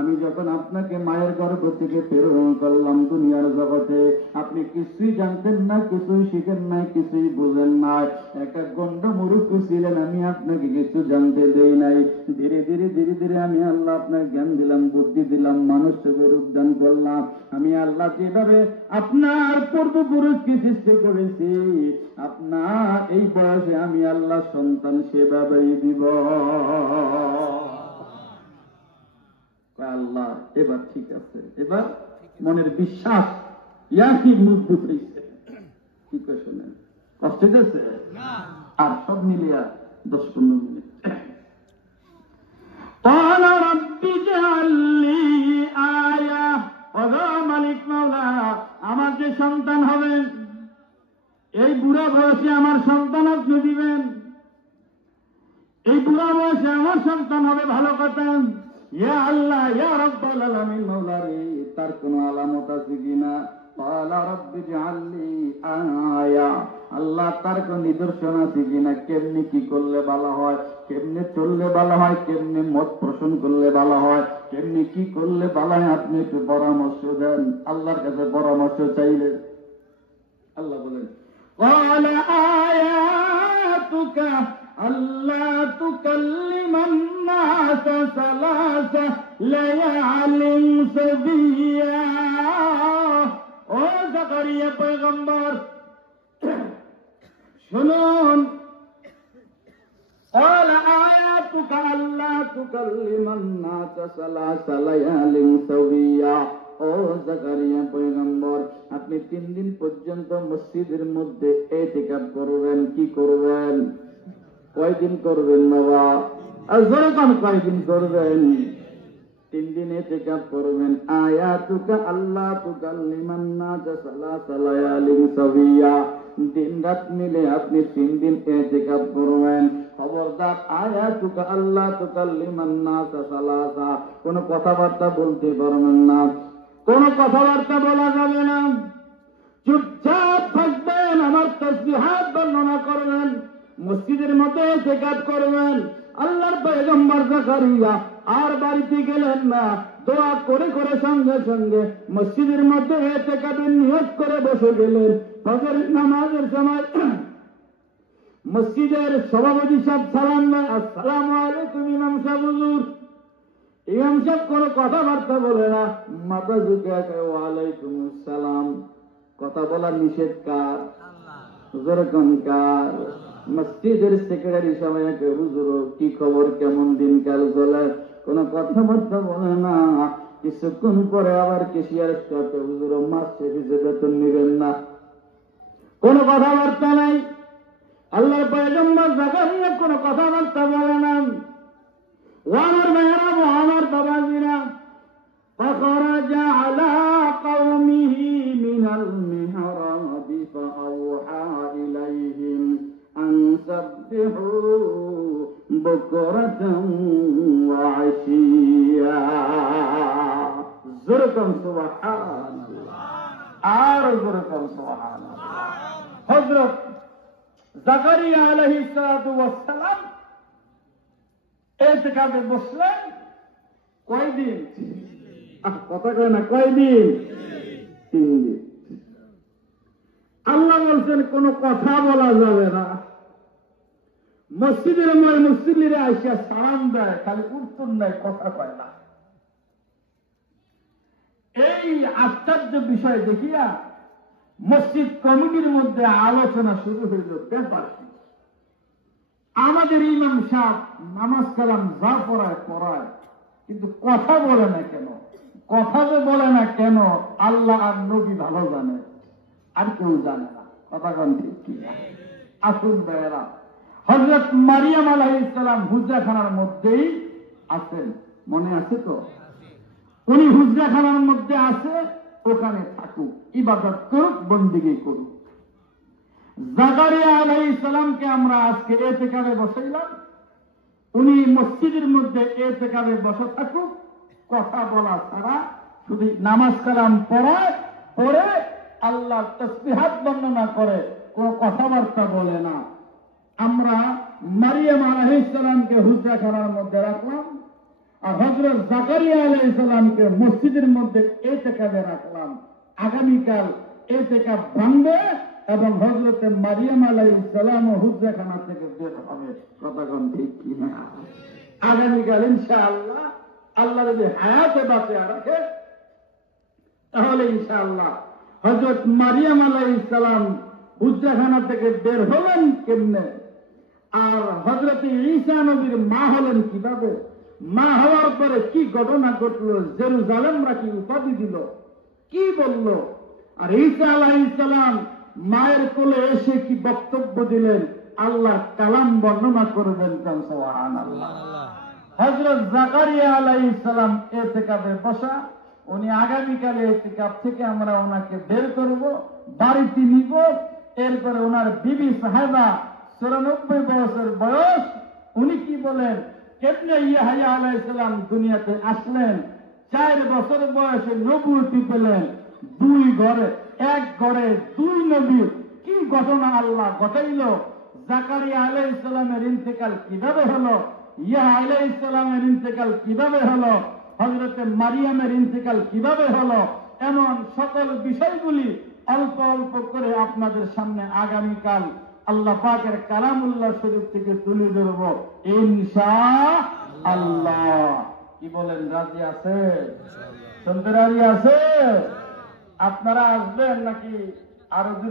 আমি যখন আপনাকে মায়ের গর্ভ থেকে প্রেরণ করলাম দুনিয়ার জগতে, আপনি কিছুই জানতেন না, কিছুই শিখেন নাই, কিছুই বুঝেন নাই, একটা গন্ড মূর্খ ছিলেন। আমি আপনাকে কিছু জানতে দেই নাই। ধীরে ধীরে ধীরে ধীরে আমি আল্লাহ আপনার জ্ঞান দিলাম, বুদ্ধি দিলাম, মানুষ রূপ দান করলাম। আমি আল্লাহ যেভাবে আপনার পূর্বপুরুষকে সৃষ্টি করেছি, আপনার এই বয়সে আমি আল্লাহ সন্তান সেভাবেই দিব। আল্লাহ এবার ঠিক আছে, এবার মনের বিশ্বাস ইয়াকি মজবুত হয়েছে। কি করে শোনেন, কষ্ট হয়েছে? আর সব মিলিয়া 10-15 মিনিট। قال رب اجعل لي آية। ওগো মালিক মাওলা, আমার যে সন্তান হবে, এই বুড়া বয়সে আমার সন্তান আপনি দিবেন। এই বুড়া বয়সে আমার সন্তান হবে, ভালো কথা। ইয়া আল্লাহ, ইয়া রাব্বুল আলামিন, মাওলা রে, তার কোনো আলামত আছে কিনা? ক্বালা রাব্বি ইজআল লি আয়া। আল্লাহ, তার কোন নিদর্শন আছে কিনা? কেমনি কি করলে ভালো হয়, কেমনে চললে ভালো হয়, কেমনে মত পোষণ করলে ভালো হয়, কেমনি কি করলে ভালো হয়, আপনি একটু পরামর্শ দেন। আল্লাহর কাছে পরামর্শ চাইলে আল্লাহ বলেন, ক্বালা আয়াতুকা আল্লা তুকাল্লিমান নাস সালাসা লায়ালিন সাবিয়া। ও জাকারিয়া পয়গম্বর, শুনুন, قال آياتك ألا تكلم الناس 3 ليال سويا। ও জাকারিয়া পয়গম্বর, আপনি 3 দিন পর্যন্ত মসজিদের মধ্যে ইতিকাফ করবেন। কি করবেন? কয়দিন করবেন বাবা? আর যেরকম কয়দিন করবেন? 3 দিন ইতিকাফ করবেন। আয়াতুকা আল্লা তুকাল্লিমান নাস 3 লায়ালিন সাবিয়া। দিন রাত মিলে আপনি 3 দিন ইতিকাফ করবেন। খবরদার, আয়াতুকা আল্লা তুকাল্লিমান নাস 3, কোন কথাবার্তা বলতে পারবেন না, কোন কথাবার্তা বলা যাবে না। চুপচাপ থাকবেন, আমার তাসবিহাত বর্ণনা করবেন, মসজিদের মধ্যে ইতিকাফ করবেন। আল্লাহর পয়গম্বর জাকারিয়া আর বাড়িতে গেলেন না, দোয়া করে করে সঙ্গে সঙ্গে মসজিদের মধ্যে ইতিকাফের নিয়ত করে বসে গেলেন। ফজরের নামাজের সময় মসজিদের সভাপতি সাহেব সালাম দেয়, আসসালামু আলাইকুম ইমাম সাহেব হুজুর। ইমাম সাহেব কোনো কথাবার্তা বলে না, মাথা ঝুঁকে ওয়ালাইকুম আসসালাম। কথা বলা নিষেধ কার? যেরকম কার? মসজিদের সেক্রেটারি সবাই হুজুর কি খবর, কেমন দিনকাল চলে, কোন কথাবার্তা বলে না। কিছুক্ষণ পরে আবার কেশিয়ার স্টাফে হুজুর মাস শেষে বেতন নিবেন না, কোন কথাবার্তা নাই। আল্লাহর পয়গম্বর জাকারিয়া কোন কথাবার্তা বলে না। ও আমার মেয়েরা, ও আমার বাবাজিরা, فخرج على قومه من المحراب فأوحى إليهم أن سبحوا بكرة وعشيا। زركم سبحان الله، আর زركم سبحان الله। হযরত জাকারিয়া আলাইহিস সালাতু ওয়াস সালাম ইতিকাফে বসলেন। কয়দিন? কথা কয় না, কয়দিন? 3 দিন। আল্লাহ বলছেন কোন কথা বলা যাবে না। মসজিদের মুসল্লিরা আইসা সালাম দেয়, খালি উত্তর নেয়, কথা কয় না। এই আশ্চর্য বিষয় দেখিয়া মসজিদ কমিটির মধ্যে আলোচনা শুরু হইল। ব্যাপার আমাদের ইমাম সাহেব নামাজ কালাম যা পড়ায়, কিন্তু কথা বলে না কেন? কথা যে বলে না কেন, আল্লাহ আর নবী ভালো জানে, আর কেউ জানে না। কথা কন ঠিক কি? আসুন ভাইয়েরা, হযরত মারিয়াম আলাইহিস সালাম হুজরাখানার মধ্যেই আছেন, মনে আছে তো? উনি হুজরাখানার মধ্যে আছে, ওখানে থাকুক, ইবাদত করুক, বন্দেগী করুক। জাকারিয়া আলাইহিস সালামকে আমরা আজকে ইতিকাফে বসাইলাম, উনি মসজিদের মধ্যে ইতিকাফে বসে থাকুক, কথা বলা ছাড়া, শুধু নামাজ কালাম পড়ে আল্লাহর তাসবিহাত বর্ণনা করে, কোন কথাবার্তা বলে না। আমরা মারিয়াম আলাইহিস সালামকে হুজরাখানার মধ্যে রাখলাম, আর হযরত জাকারিয়া আলাইহিস সালামকে মসজিদের মধ্যে ইতিকাফে রাখলাম। আগামীকাল ইতিকাফ ভাঙবে এবং হযরত মারিয়াম আলাইহিস সালাম হুজরাখানা থেকে বের হবে। কথাগণ ঠিক কি না? আগামীকাল ইনশাআল্লাহ আল্লাহ যদি হায়াতে বাঁচিয়ে রাখে তাহলে ইনশাআল্লাহ হযরত মারিয়াম আলাইহিস সালাম হুজরাখানা থেকে বের হলেন কেমনে, আর হযরত ঈসা নবীর মা হলেন কিভাবে, মা হওয়ার পরে কি ঘটনা ঘটলো, জেরুজালেমরা কি উপাধি দিল, কি বলল, আর ঈসা আলাইহিস সালাম মায়ের কোলে এসে কি বক্তব্য দিলেন, আল্লাহ কালাম বর্ণনা করবেন। সুবহানাল্লাহ। হযরত জাকারিয়া আলাইহিস সালাম ইতিকাফে বসা, উনি আগামীকালে ইতিকাফ থেকে আমরা ওনাকে বের করব, বাড়িতে নিব। এরপরে ওনার বিবি সাহেবা 94 বছর বয়স, উনি কি বলেন, কেমনে ইয়াহইয়া আলাইহিস সালাম দুনিয়াতে আসলেন, 4 বছর বয়সে নবুয়তি পেলেন, 2 ঘরে, 1 ঘরে 2 নবী, কি ঘটনা আল্লাহ ঘটাইল, জাকারিয়া আলাইহিস সালামের ইন্তেকাল কিভাবে হলো, ইয়াহইয়া আলাইহিস সালামের ইন্তেকাল কিভাবে হলো, হযরত মারিয়ামের ইন্তেকাল কিভাবে হলো, এমন সকল বিষয়গুলি অল্প অল্প করে আপনাদের সামনে আগামীকাল আল্লাহ পাকের কালামুল্লাহ শরীফ থেকে তুলে ধরব ইনশাআল্লাহ। কি বলেন, রাজি আছে? শুনতে রাজি আছে? আপনারা আসবেন নাকি আরো 2